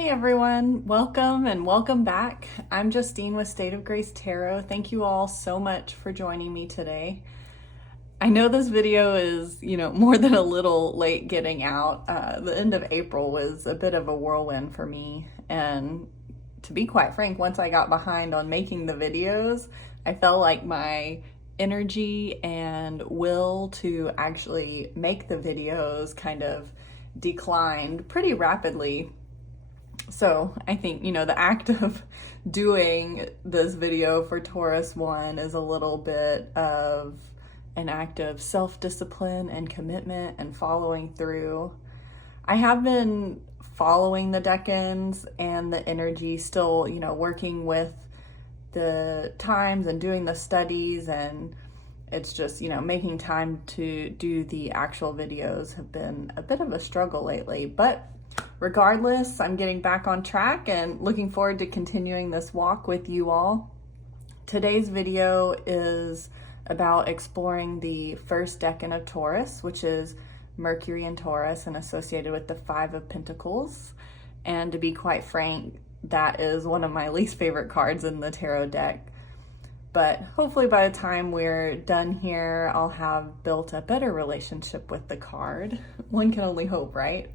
Hey everyone, welcome and welcome back. I'm Justine with State of Grace Tarot. Thank you all so much for joining me today. I know this video is, more than a little late getting out. The end of April was a bit of a whirlwind for me. And to be quite frank, once I got behind on making the videos, I felt like my energy and will to actually make the videos kind of declined pretty rapidly. So I think, the act of doing this video for Taurus I is a little bit of an act of self-discipline and commitment and following through. I have been following the decans and the energy, still, working with the times and doing the studies, and it's just, making time to do the actual videos have been a bit of a struggle lately, but regardless, I'm getting back on track and looking forward to continuing this walk with you all. Today's video is about exploring the first decan of Taurus, which is Mercury in Taurus and associated with the Five of Pentacles. And to be quite frank, that is one of my least favorite cards in the tarot deck. But hopefully by the time we're done here, I'll have built a better relationship with the card. One can only hope, right?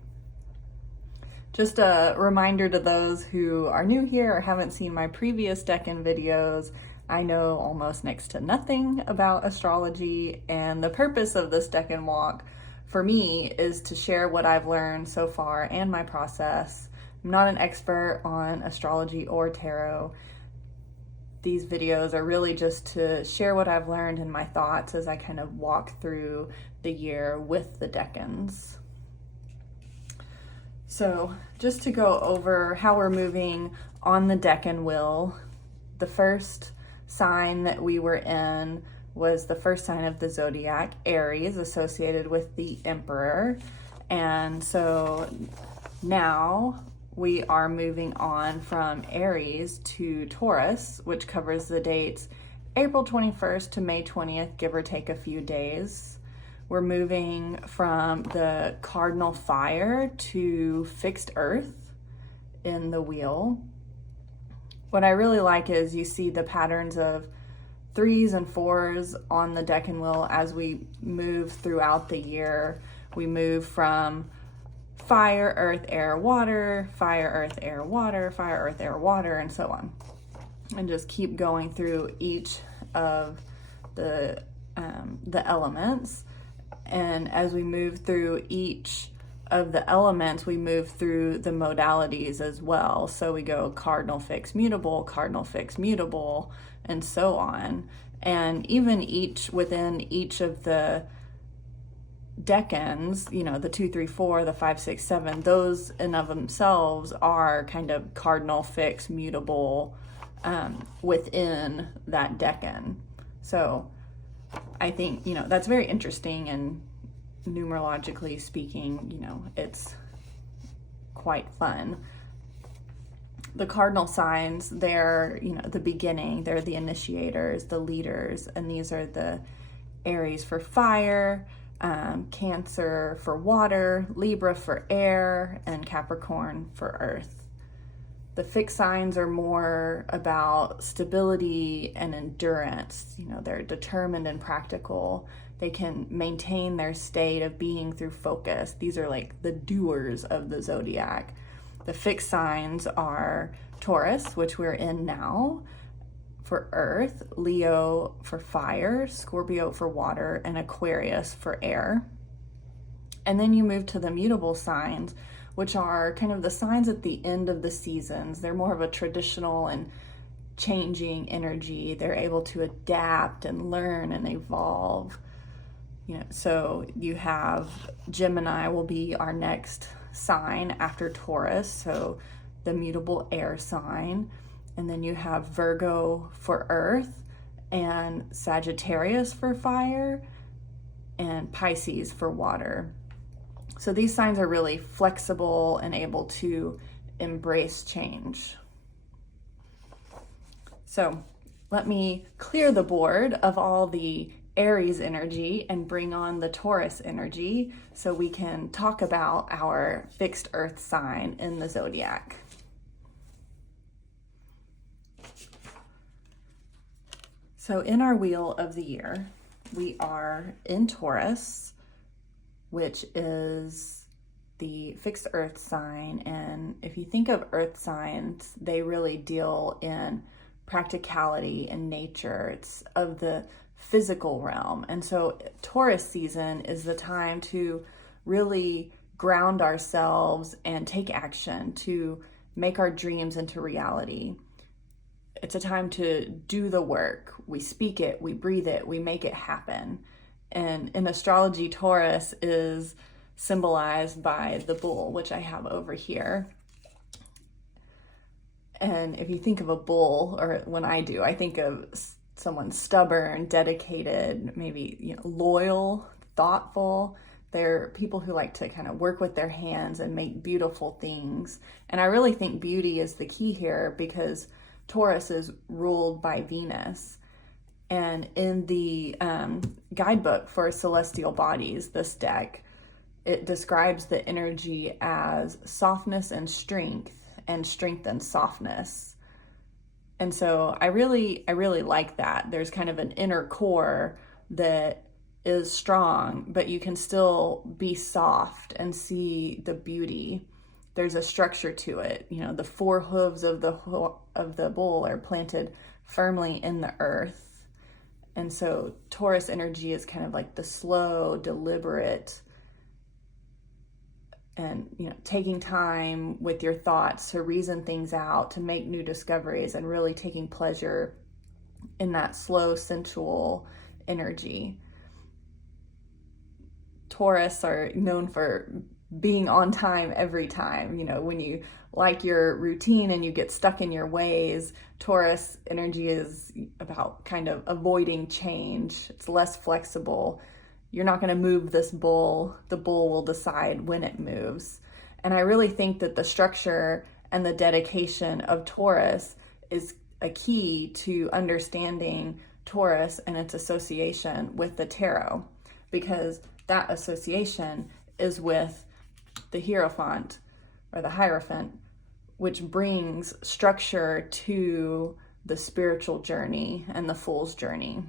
Just a reminder to those who are new here or haven't seen my previous decan videos, I know almost next to nothing about astrology, and the purpose of this decan walk for me is to share what I've learned so far and my process. I'm not an expert on astrology or tarot. These videos are really just to share what I've learned and my thoughts as I kind of walk through the year with the decans. So just to go over how we're moving on the decan wheel, the first sign that we were in was the first sign of the zodiac, Aries, associated with the Emperor. And so now we are moving on from Aries to Taurus, which covers the dates April 21st to May 20th, give or take a few days. We're moving from the cardinal fire to fixed earth in the wheel. What I really like is you see the patterns of 3s and 4s on the decan wheel as we move throughout the year. We move from fire, earth, air, water, fire, earth, air, water, fire, earth, air, water, and so on. And just keep going through each of the elements. And as we move through each of the elements, we move through the modalities as well. So we go cardinal, fixed, mutable, and so on. And even within each of the decans, the 2, 3, 4, the 5, 6, 7, those in of themselves are kind of cardinal, fixed, mutable within that decan. So I think, that's very interesting, and numerologically speaking, it's quite fun. The cardinal signs, they're, the beginning, they're the initiators, the leaders, and these are the Aries for fire, Cancer for water, Libra for air, and Capricorn for earth. The fixed signs are more about stability and endurance. They're determined and practical. They can maintain their state of being through focus. These are like the doers of the zodiac. The fixed signs are Taurus, which we're in now, for earth, Leo for fire, Scorpio for water, and Aquarius for air. And then you move to the mutable signs, which are kind of the signs at the end of the seasons. They're more of a traditional and changing energy. They're able to adapt and learn and evolve. So you have Gemini will be our next sign after Taurus, so the mutable air sign. And then you have Virgo for earth, and Sagittarius for fire, and Pisces for water. So these signs are really flexible and able to embrace change. So let me clear the board of all the Aries energy and bring on the Taurus energy so we can talk about our fixed earth sign in the zodiac. So in our wheel of the year, we are in Taurus, which is the fixed earth sign. And if you think of earth signs, they really deal in practicality and nature. It's of the physical realm. And so Taurus season is the time to really ground ourselves and take action to make our dreams into reality. It's a time to do the work. We speak it, we breathe it, we make it happen. And in astrology, Taurus is symbolized by the bull, which I have over here. And if you think of a bull, or when I do, I think of someone stubborn, dedicated, maybe loyal, thoughtful. They're people who like to kind of work with their hands and make beautiful things. And I really think beauty is the key here, because Taurus is ruled by Venus. And in the guidebook for celestial bodies, this deck, it describes the energy as softness and strength and softness. And so I really like that. There's kind of an inner core that is strong, but you can still be soft and see the beauty. There's a structure to it. The four hooves of the bull are planted firmly in the earth. And so Taurus energy is kind of like the slow, deliberate, and taking time with your thoughts to reason things out, to make new discoveries, and really taking pleasure in that slow, sensual energy. Taurus are known for being on time every time. When you like your routine and you get stuck in your ways, Taurus energy is about kind of avoiding change. It's less flexible. You're not going to move this bull. The bull will decide when it moves. And I really think that the structure and the dedication of Taurus is a key to understanding Taurus and its association with the tarot, because that association is with the Hierophant or the Hierophant, which brings structure to the spiritual journey and the Fool's journey.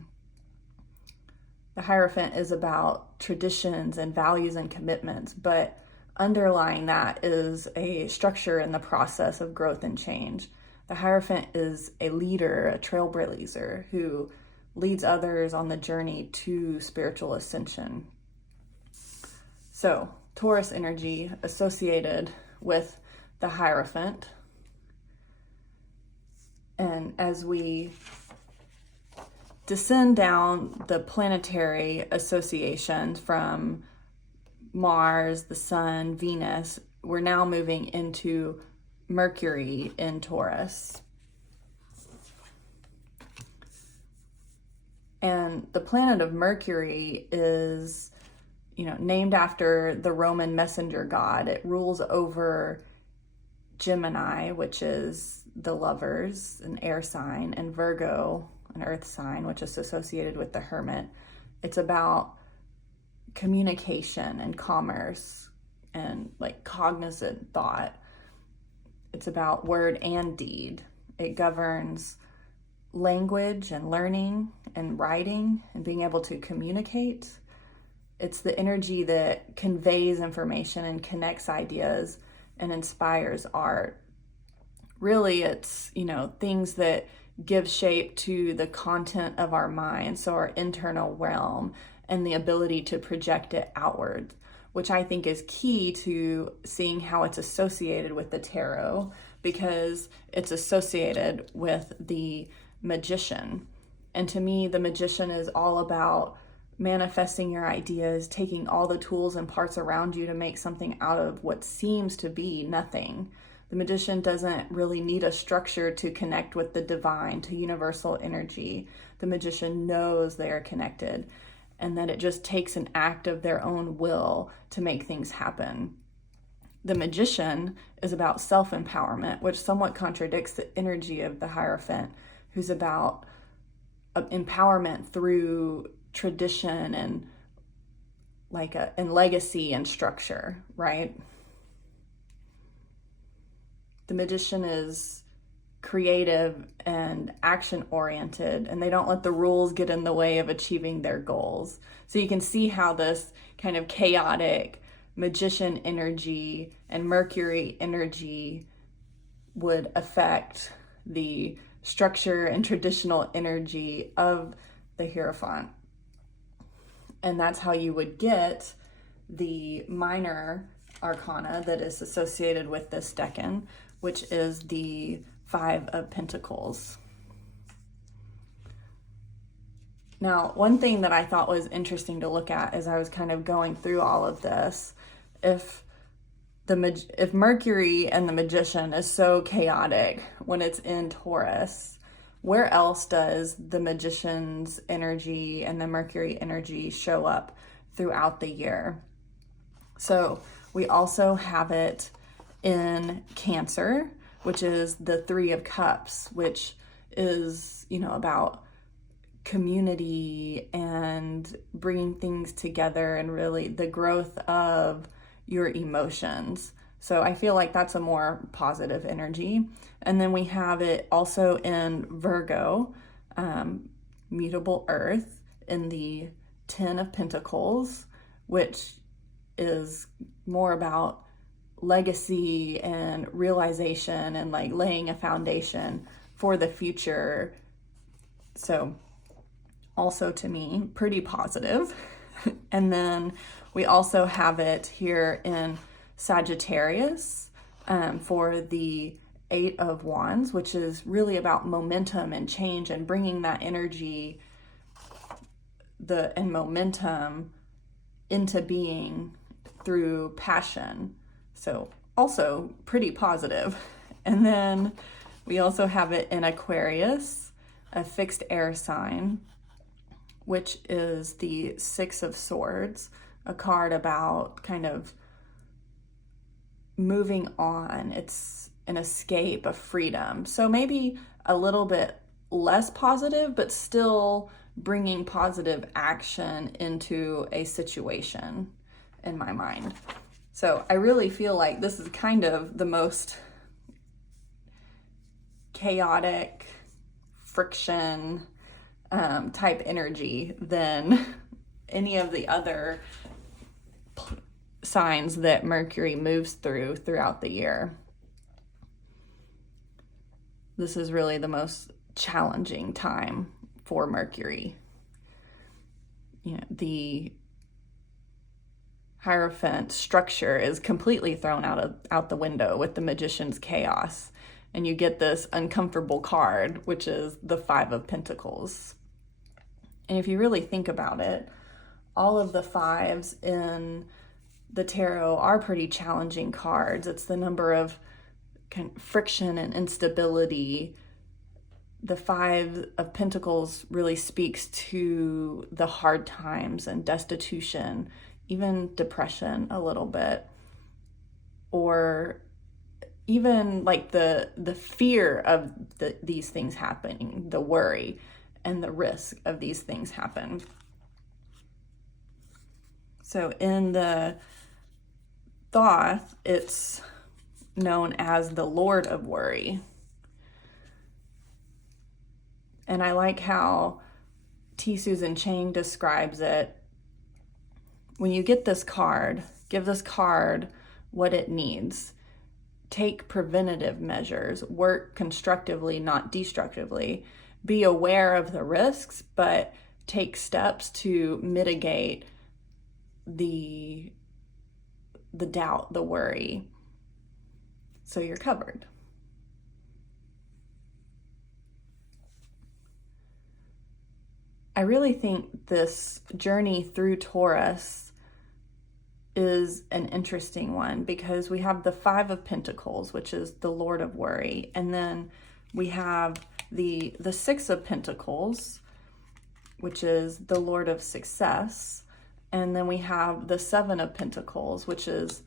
The Hierophant is about traditions and values and commitments, but underlying that is a structure in the process of growth and change. The Hierophant is a leader, a trailblazer who leads others on the journey to spiritual ascension. So, Taurus energy associated with the Hierophant. And as we descend down the planetary associations from Mars, the Sun, Venus, we're now moving into Mercury in Taurus. And the planet of Mercury is, named after the Roman messenger god. It rules over Gemini, which is the lovers, an air sign, and Virgo, an earth sign, which is associated with the hermit. It's about communication and commerce and cognizant thought. It's about word and deed. It governs language and learning and writing and being able to communicate. It's the energy that conveys information and connects ideas and inspires art. Really, it's, things that give shape to the content of our mind, so our internal realm, and the ability to project it outward, which I think is key to seeing how it's associated with the tarot, because it's associated with the Magician. And to me, the Magician is all about manifesting your ideas, taking all the tools and parts around you to make something out of what seems to be nothing. The Magician doesn't really need a structure to connect with the divine, to universal energy. The Magician knows they are connected, and that it just takes an act of their own will to make things happen. The Magician is about self-empowerment, which somewhat contradicts the energy of the Hierophant, who's about empowerment through tradition and and legacy and structure, right? The Magician is creative and action oriented, and they don't let the rules get in the way of achieving their goals. So you can see how this kind of chaotic magician energy and Mercury energy would affect the structure and traditional energy of the Hierophant. And that's how you would get the minor arcana that is associated with this decan, which is the Five of Pentacles. Now, one thing that I thought was interesting to look at as I was kind of going through all of this, if Mercury and the Magician is so chaotic when it's in Taurus, where else does the Magician's energy and the Mercury energy show up throughout the year? So we also have it in Cancer, which is the Three of Cups, which is, about community and bringing things together and really the growth of your emotions. So I feel like that's a more positive energy. And then we have it also in Virgo, mutable earth, in the Ten of Pentacles, which is more about legacy and realization and like laying a foundation for the future. So also to me, pretty positive. And then we also have it here in Sagittarius for the Eight of Wands, which is really about momentum and change and bringing that energy and momentum into being through passion. So also pretty positive. And then we also have it in Aquarius, a fixed air sign, which is the Six of Swords, a card about kind of moving on. It's an escape, a freedom. So maybe a little bit less positive, but still bringing positive action into a situation in my mind. So I really feel like this is kind of the most chaotic, friction type energy than any of the other signs that Mercury moves throughout the year. This is really the most challenging time for Mercury. The Hierophant structure is completely thrown out the window with the Magician's chaos. And you get this uncomfortable card, which is the Five of Pentacles. And if you really think about it, all of the fives in the tarot are pretty challenging cards. It's the number of kind of friction and instability. The Five of Pentacles really speaks to the hard times and destitution, even depression a little bit, or even like the fear of these things happening, the worry and the risk of these things happen. So in the Thoth, it's known as the Lord of Worry. And I like how T. Susan Chang describes it. When you get this card, give this card what it needs. Take preventative measures, work constructively, not destructively. Be aware of the risks, but take steps to mitigate the doubt, the worry, so you're covered. I really think this journey through Taurus is an interesting one because we have the Five of Pentacles, which is the Lord of Worry, and then we have the Six of Pentacles, which is the Lord of Success, and then we have the Seven of Pentacles, which is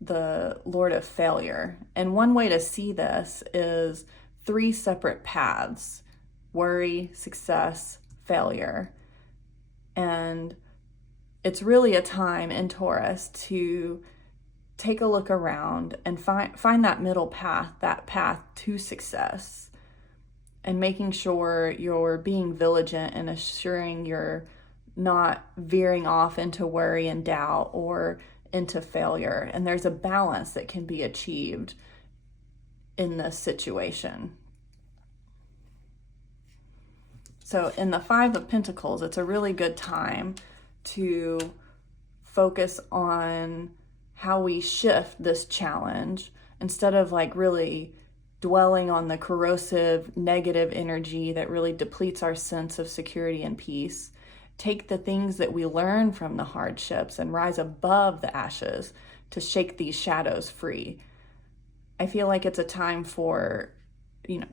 the Lord of Failure. And one way to see this is three separate paths: worry, success, failure. And it's really a time in Taurus to take a look around and find that middle path, that path to success. and making sure you're being vigilant and assuring you're not veering off into worry and doubt or into failure. And there's a balance that can be achieved in this situation. So in the Five of Pentacles, it's a really good time to focus on how we shift this challenge instead of like really dwelling on the corrosive, negative energy that really depletes our sense of security and peace. Take the things that we learn from the hardships and rise above the ashes to shake these shadows free. I feel like it's a time for,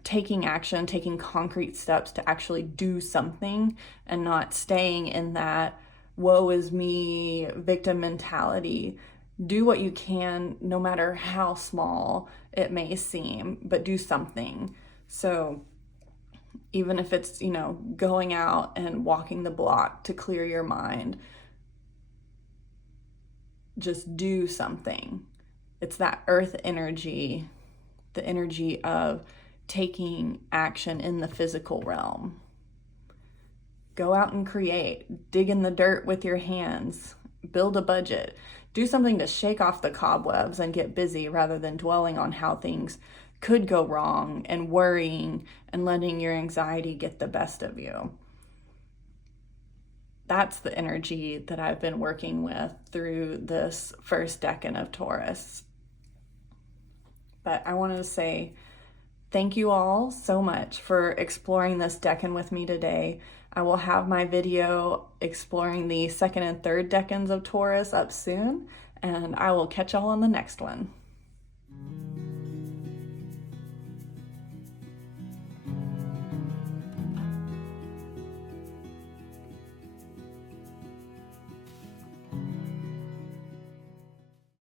taking action, taking concrete steps to actually do something and not staying in that woe is me victim mentality. Do what you can, no matter how small it may seem, but do something. So even if it's, going out and walking the block to clear your mind, just do something. It's that earth energy, the energy of taking action in the physical realm. Go out and create, dig in the dirt with your hands, build a budget, do something to shake off the cobwebs and get busy rather than dwelling on how things could go wrong and worrying and letting your anxiety get the best of you. That's the energy that I've been working with through this first decan of Taurus. But I wanted to say thank you all so much for exploring this decan with me today. I will have my video exploring the second and third decans of Taurus up soon, and I will catch y'all on the next one.